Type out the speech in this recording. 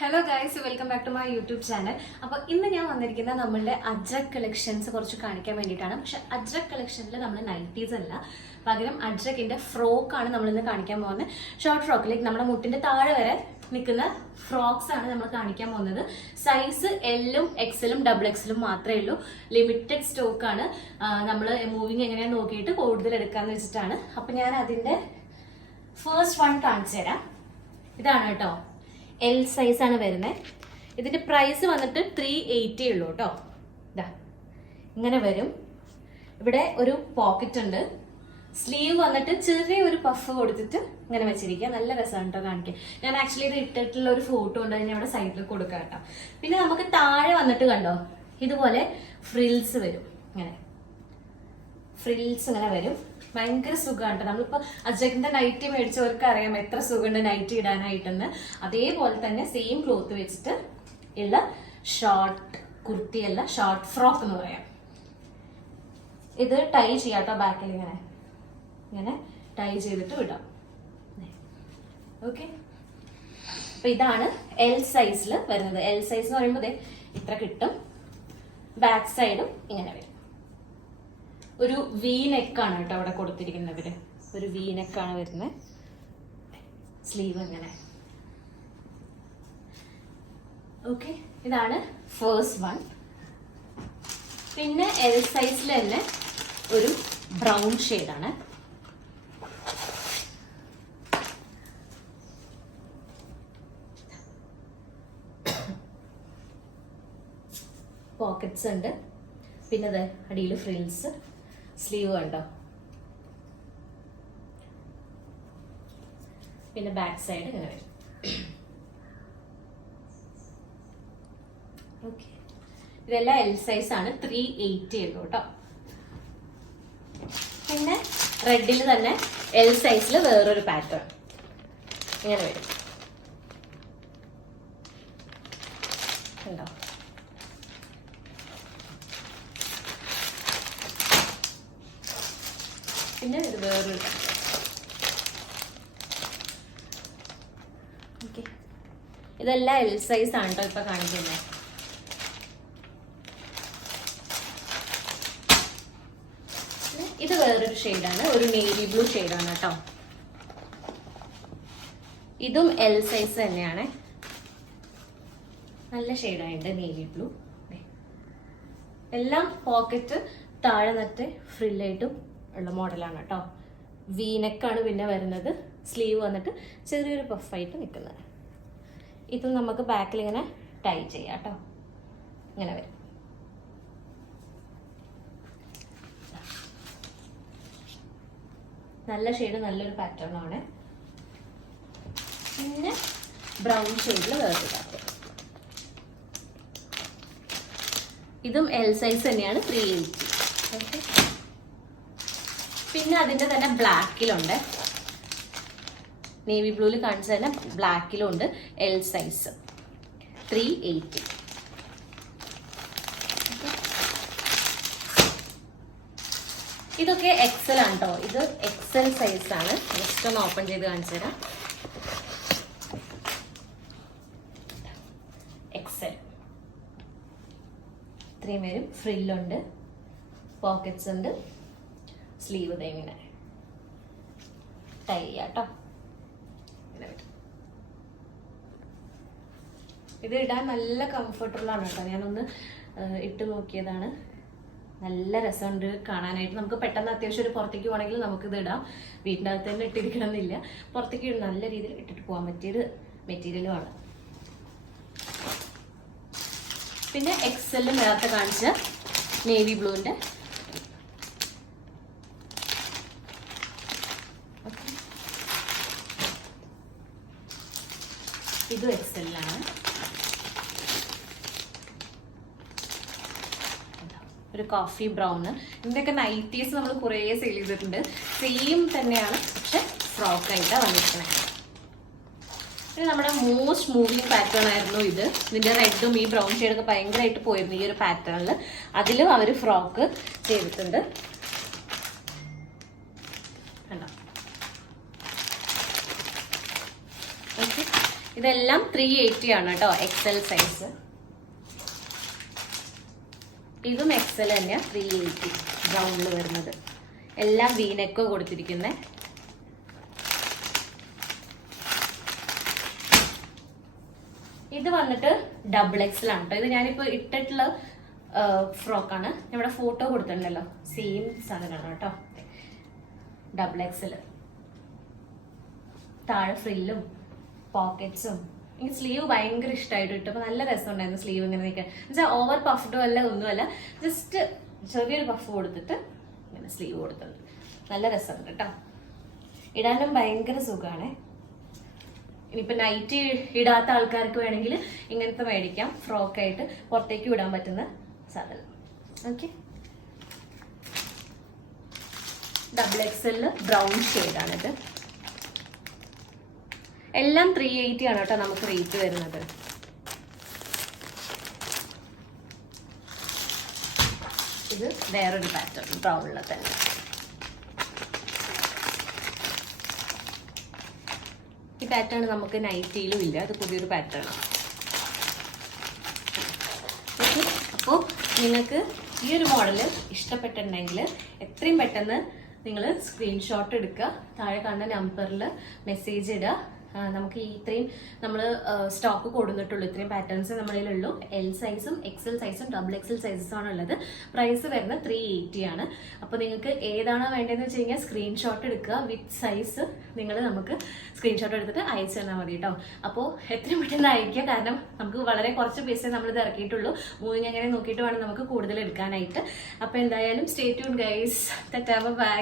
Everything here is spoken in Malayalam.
Hello guys, welcome back to my YouTube channel. അപ്പോൾ ഇന്ന് ഞാൻ വന്നിരിക്കുന്നത് നമ്മളുടെ അജ്രക് കളക്ഷൻസ് കുറച്ച് കാണിക്കാൻ വേണ്ടിയിട്ടാണ്. പക്ഷെ അജ്രക് കളക്ഷനിൽ നമ്മൾ നൈറ്റീസ് അല്ല, പകരം അജ്രക്കിൻ്റെ ഫ്രോക്കാണ് നമ്മളിന്ന് കാണിക്കാൻ പോകുന്നത്. ഷോർട്ട് ഫ്രോക്ക്, ലൈക്ക് നമ്മുടെ മുട്ടിൻ്റെ താഴെ വരെ നിൽക്കുന്ന ഫ്രോക്സ് ആണ് നമ്മൾ കാണിക്കാൻ പോകുന്നത്. സൈസ് എല്ലും എക്സലും ഡബിൾ എക്സലും മാത്രമേ ഉള്ളൂ. ലിമിറ്റഡ് സ്റ്റോക്കാണ്. നമ്മൾ മൂവിങ് എങ്ങനെയാണെന്ന് നോക്കിയിട്ട് കൂടുതൽ എടുക്കാമെന്ന് വെച്ചിട്ടാണ്. അപ്പം ഞാൻ അതിൻ്റെ ഫസ്റ്റ് വൺ കാണിച്ചു തരാം. ഇതാണ് കേട്ടോ, എൽ സൈസ് ആണ് വരുന്നത്. ഇതിന്റെ പ്രൈസ് വന്നിട്ട് 380 ഉള്ളൂ കേട്ടോ. ഇതാ ഇങ്ങനെ വരും. ഇവിടെ ഒരു പോക്കറ്റ് ഉണ്ട്. സ്ലീവ് വന്നിട്ട് ചെറിയൊരു പഫ് കൊടുത്തിട്ട് ഇങ്ങനെ വെച്ചിരിക്കുക. നല്ല രസമാണ് കേട്ടോ കാണിക്കാൻ. ഞാൻ ആക്ച്വലി ഇത് ഇട്ടിട്ടുള്ള ഒരു ഫോട്ടോ ഉണ്ട്, അതിന് അവിടെ സൈഡിൽ കൊടുക്കാം കേട്ടോ. പിന്നെ നമുക്ക് താഴെ വന്നിട്ട് കണ്ടോ, ഇതുപോലെ ഫ്രിൽസ് വരും. ഇങ്ങനെ ഫ്രിൽസ് ഇങ്ങനെ വരും. ഭയങ്കര സുഖമാണ്. നമ്മളിപ്പോൾ അജ്രക്കിന്റെ നൈറ്റി മേടിച്ചവർക്ക് അറിയാം എത്ര സുഖമുണ്ട് നൈറ്റി ഇടാനായിട്ടെന്ന്. അതേപോലെ തന്നെ സെയിം ക്ലോത്ത് വെച്ചിട്ട് ഉള്ള ഷോർട്ട് കുർത്തിയല്ല, ഷോർട്ട് ഫ്രോക്ക് എന്ന് പറയാം. ഇത് ടൈ ചെയ്യാട്ടോ, ബാക്കിൽ ഇങ്ങനെ ഇങ്ങനെ ടൈ ചെയ്തിട്ട് വിടാം. ഓക്കെ, അപ്പൊ ഇതാണ് എൽ സൈസിൽ വരുന്നത്. എൽ സൈസ് എന്ന് പറയുമ്പോൾ ഇത്ര കിട്ടും. ബാക്ക് സൈഡും ഇങ്ങനെ വരും. ഒരു വി നെക്കാണ് കേട്ടോ അവിടെ കൊടുത്തിരിക്കുന്നവര്. ഒരു വി നെക്കാണ് വരുന്നത്. സ്ലീവ് അങ്ങനെ. ഓക്കെ, ഇതാണ് ഫസ്റ്റ് വൺ. പിന്നെ എൽ സൈസിൽ തന്നെ ഒരു ബ്രൗൺ ഷെയ്ഡാണ്. പോക്കറ്റ്സ് ഉണ്ട്. പിന്നെ അത് അടിയിൽ ഫ്രിൽസ്. സ്ലീവ് കണ്ടോ. പിന്നെ ബാക്ക് സൈഡ് ഇങ്ങനെ വരും. ഓക്കെ, ഇതെല്ലാം എൽ സൈസ് ആണ്. 380 ഉള്ളൂ കേട്ടോ. പിന്നെ റെഡിൽ തന്നെ എൽ സൈസിൽ വേറൊരു പാറ്റേൺ ഇങ്ങനെ വരും. ഉണ്ടോ, പിന്നെ ഇത് വേറൊരു. ഓക്കെ, ഇതെല്ലാം എൽ സൈസ് ആണ് കേട്ടോ ഇപ്പൊ കാണിക്കുന്നത്. ഇത് വേറൊരു ഷെയ്ഡാണ്, ഒരു നേവി ബ്ലൂ ഷെയ്ഡാണ് കേട്ടോ. ഇതും എൽ സൈസ് തന്നെയാണ്. നല്ല ഷെയ്ഡായിട്ട് നേവി ബ്ലൂ. എല്ലാം പോക്കറ്റ് താഴെ നട്ട് ഫ്രില്ലായിട്ടും ഉള്ള മോഡലാണ് കേട്ടോ. വീനെക്കാണ് പിന്നെ വരുന്നത്. സ്ലീവ് വന്നിട്ട് ചെറിയൊരു പഫായിട്ട് നിൽക്കുന്നത്. ഇത് നമുക്ക് ബാക്കിൽ ഇങ്ങനെ ടൈ ചെയ്യാം കേട്ടോ. ഇങ്ങനെ വരും. നല്ല ഷെയ്ഡ്, നല്ലൊരു പാറ്റേൺ ആണ്. പിന്നെ ബ്രൗൺ ഷെയ്ഡിൽ വേറൊരു പാറ്റേൺ. ഇതും എൽ സൈസ് തന്നെയാണ്, 380. ഓക്കെ, പിന്നെ അതിൻ്റെ തന്നെ ബ്ലാക്കിലുണ്ട്. നേവി ബ്ലൂവിൽ കാണിച്ച തന്നെ ബ്ലാക്കിലുണ്ട്. L size 380. ഇതൊക്കെ എക്സൽ ആണ് കേട്ടോ. ഇത് എക്സൽ സൈസ് ആണ്. ജസ്റ്റ് ഒന്ന് ഓപ്പൺ ചെയ്ത് കാണിച്ചു തരാം. എക്സൽ. ഇത്രയും പേരും ഫ്രില്ലുണ്ട്, പോക്കറ്റ്സ് ഉണ്ട്, സ്ലീവ് ഇങ്ങനെ ടൈ ചെയ്യാട്ടോ. ഇത് ഇടാൻ നല്ല കംഫർട്ടബിൾ ആണ് കേട്ടോ. ഞാനൊന്ന് ഇട്ട് നോക്കിയതാണ്. നല്ല രസമുണ്ട് കാണാനായിട്ട്. നമുക്ക് പെട്ടെന്ന് അത്യാവശ്യം ഒരു പുറത്തേക്ക് പോകണമെങ്കിൽ നമുക്കിത് ഇടാം. വീട്ടിൻ്റെ അകത്ത് തന്നെ ഇട്ടിരിക്കണം എന്നില്ല. പുറത്തേക്ക് നല്ല രീതിയിൽ ഇട്ടിട്ട് പോകാൻ പറ്റിയൊരു മെറ്റീരിയലുമാണ്. പിന്നെ എക്സെല്ലും നേരത്തെ കാണിച്ച നേവി ബ്ലൂവിൻ്റെ ഇതും എക്സെല്ലാണ്. ഒരു കോഫി ബ്രൗണ്. ഇതിൻ്റെയൊക്കെ നൈറ്റീസ് നമ്മൾ കുറേ സെയിൽ ചെയ്തിട്ടുണ്ട്. സെയിം തന്നെയാണ്, പക്ഷെ ഫ്രോക്കായിട്ടാണ് വന്നിരിക്കുന്നത്. പിന്നെ നമ്മുടെ മോസ്റ്റ് മൂവിങ് പാറ്റേൺ ആയിരുന്നു ഇത്. ഇതിൻ്റെ റെഡും ഈ ബ്രൗൺ ഷെയ്ഡൊക്കെ ഭയങ്കരമായിട്ട് പോയിരുന്നു ഈ ഒരു പാറ്റേണിൽ. അതിലും അവർ ഫ്രോക്ക് ചെയ്തിട്ടുണ്ട്. കണ്ടോ. ഓക്കെ, ഇതെല്ലാം 380 ആണ് കേട്ടോ, എക്സൽ സൈസ്. ഇതും എക്സൽ തന്നെയാ, 380 ബ്രൗണിൽ വരുന്നത്. എല്ലാം വീനെക്കോ കൊടുത്തിരിക്കുന്നത്. ഇത് വന്നിട്ട് ഡബിൾ എക്സൽ ആണ് കേട്ടോ. ഇത് ഞാനിപ്പോ ഇട്ടിട്ടുള്ള ഫ്രോക്കാണ്. ഇവിടെ ഫോട്ടോ കൊടുത്തിട്ടുണ്ടല്ലോ, സെയിം സാധനമാണ് കേട്ടോ. Double XL. താഴെ ഫ്രില്ലും പോക്കറ്റ്സും. എനിക്ക് സ്ലീവ് ഭയങ്കര ഇഷ്ടമായിട്ട് കിട്ടും. നല്ല രസമുണ്ടായിരുന്നു സ്ലീവ് ഇങ്ങനെ നിൽക്കാൻ. എന്നുവെച്ചാൽ ഓവർ പഫ്ഡോ അല്ല, ഒന്നുമല്ല, ജസ്റ്റ് ചെറിയൊരു പഫ് കൊടുത്തിട്ട് ഇങ്ങനെ സ്ലീവ് കൊടുത്തിട്ടുണ്ട്. നല്ല രസമുണ്ട് കേട്ടോ, ഇടാനും ഭയങ്കര സുഖമാണ്. ഇനിയിപ്പോ നൈറ്റ് ഇടാത്ത ആൾക്കാർക്ക് വേണമെങ്കിൽ ഇങ്ങനത്തെ മേടിക്കാം, ഫ്രോക്കായിട്ട് പുറത്തേക്ക് വിടാൻ പറ്റുന്ന സാധനം. ഓക്കെ, ഡബിൾ എക്സലില് ബ്രൗൺ ഷെയ്ഡാണിത്. എല്ലാം 380 ആണ് കേട്ടോ നമുക്ക് റേറ്റ് വരുന്നത്. ഇത് വേറൊരു പാറ്റേൺ ബ്രൗണിൽ തന്നെ. ഈ പാറ്റേൺ നമുക്ക് നൈറ്റിയിലും ഇല്ല, അത് പുതിയൊരു പാറ്റേൺ ആണ്. ഓക്കെ, അപ്പോൾ നിങ്ങൾക്ക് ഈ ഒരു മോഡൽ ഇഷ്ടപ്പെട്ടിട്ടുണ്ടെങ്കിൽ എത്രയും പെട്ടെന്ന് നിങ്ങൾ സ്ക്രീൻഷോട്ട് എടുക്കുക, താഴെ കാണുന്ന നമ്പറിൽ മെസ്സേജ് ഇടുക. നമുക്ക് ഇത്രയും നമ്മൾ സ്റ്റോക്ക് കൊടുത്തിട്ടുള്ളൂ, ഇത്രയും പാറ്റേൺസ് നമ്മളിലുള്ളൂ. എൽ സൈസും എക്സൽ സൈസും ഡബിൾ എക്സൽ സൈസസും ആണ് ഉള്ളത്. പ്രൈസ് വരുന്നത് 380 ആണ്. അപ്പോൾ നിങ്ങൾക്ക് ഏതാണോ വേണ്ടതെന്ന് വെച്ച് കഴിഞ്ഞാൽ സ്ക്രീൻഷോട്ട് എടുക്കുക, വിത്ത് സൈസ് നിങ്ങൾ നമുക്ക് സ്ക്രീൻഷോട്ട് എടുത്തിട്ട് അയച്ചു തന്നാൽ മതി കേട്ടോ. അപ്പോൾ എത്രയും പെട്ടെന്ന് അയക്കുക, കാരണം നമുക്ക് വളരെ കുറച്ച് പൈസ നമ്മളിത് ഇറക്കിയിട്ടുള്ളൂ. മൂവിങ് അങ്ങനെ നോക്കിയിട്ട് വേണം നമുക്ക് കൂടുതൽ എടുക്കാനായിട്ട്. അപ്പോൾ എന്തായാലും സ്റ്റേ ട്യൂൺ ഗൈസ്. ബൈ.